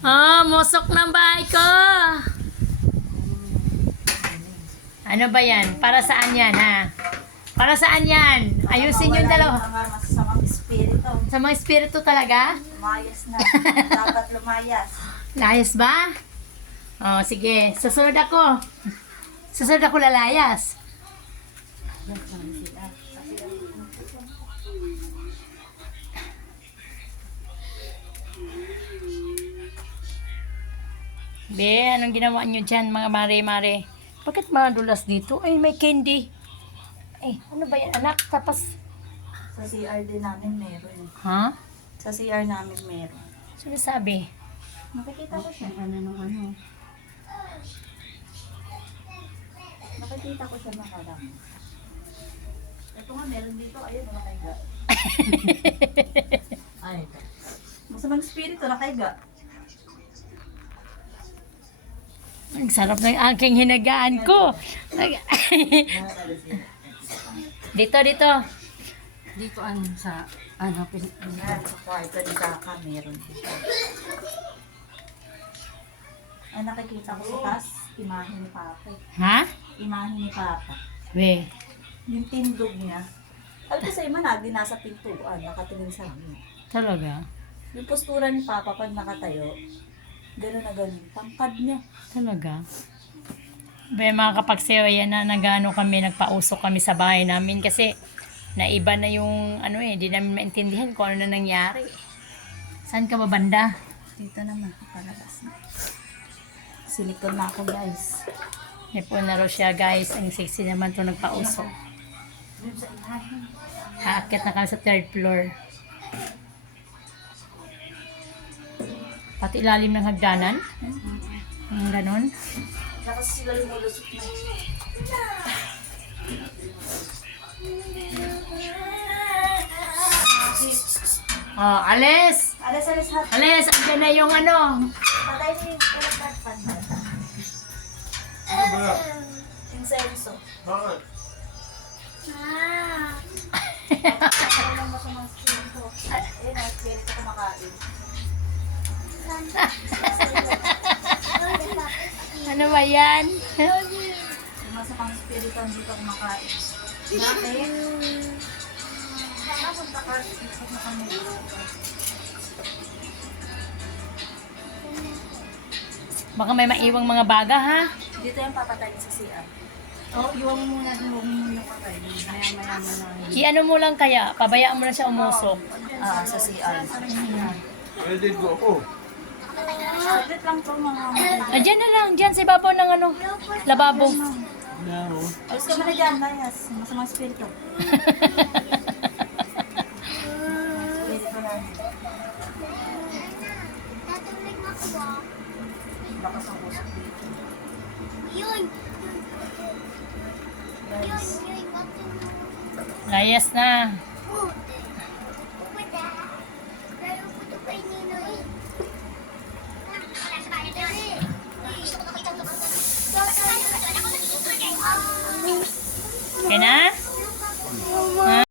Oh, musok ng bahay ko. Ano ba yan? Para saan yan, ha? Para saan yan? Ayusin yung dalawa. Mga masasamang espiritu. Sa mga espiritu talaga? Lumayas na. Dapat lumayas. Layas ba? Oh, sige. Susunod ako. Susunod ako lalayas. Be, anong ginawa nyo dyan, mga mare-mare? Bakit madulas dito? Ay, may candy. Ay, ano ba yan, anak? Tapos, Sa CR din namin meron. ha? Sa CR namin meron. Sinasabi? Nakikita ko siya. Nakikita ko siya nakarang. Ito nga, meron dito. Ayun, nakaiga. Ay, ito. Masamang espiritu, nakaiga. Ang sarap ng aking hinagaan ko. Dito, dito. Dito sa ano Yan, sa kwarto ni Kaka, meron dito. Ay, nakikita ko sa taas, imahe ni Papa. Ha? Imahe ni Papa. We. Yung tindog niya. Alam ko sa ima, nasa pintuan, nakatingin sa amin. Talaga? Yung postura ni Papa pag nakatayo, gano'n na gano'n. Tangkad niya. Talaga? Be, mga kapagsewa, yan na nagano kami, nagpausok kami sa bahay namin kasi naiba na yung ano di namin maintindihan kung ano na nangyari. Saan ka ba banda? Dito naman, palabas na. Silikon na ako, guys. May po na raw siya, guys. Ang sexy naman to nagpausok. Doon sa imahe. Aakyat na kami sa third floor. Pati ilalim ng hagdanan. Ang ganon. Saka sila lumulusot na. Oh, alis! Alas, alas, hat. Alis! Andyan na yung ano. Patay na yung kalagkat. Insenso. Bakit? Patay lang masamang espiritu. Ayun, ang espiritu kumakain. Ano ba yan? Yung masamang espiritu ang dito kumakain. Bakit? Saan punta ka? Dito na kami. Baka may maiwang mga baga, ha? Dito yung papatayin sa CR. Oh, iwan mo muna doon, huwag mo muna patayin. Maya-maya mo na. I-ano mo lang kaya, pabayaan mo na siya umusok. Ah, sa CR. Pwede ko ako. Saglit lang to mga Diyan na lang, diyan sa ibabaw ng ano, lababo. No. alis ka muna dyan, Layas. Masamang espiritu. Espiritu lang. Lakas ang usap dito. Guys, Layas na.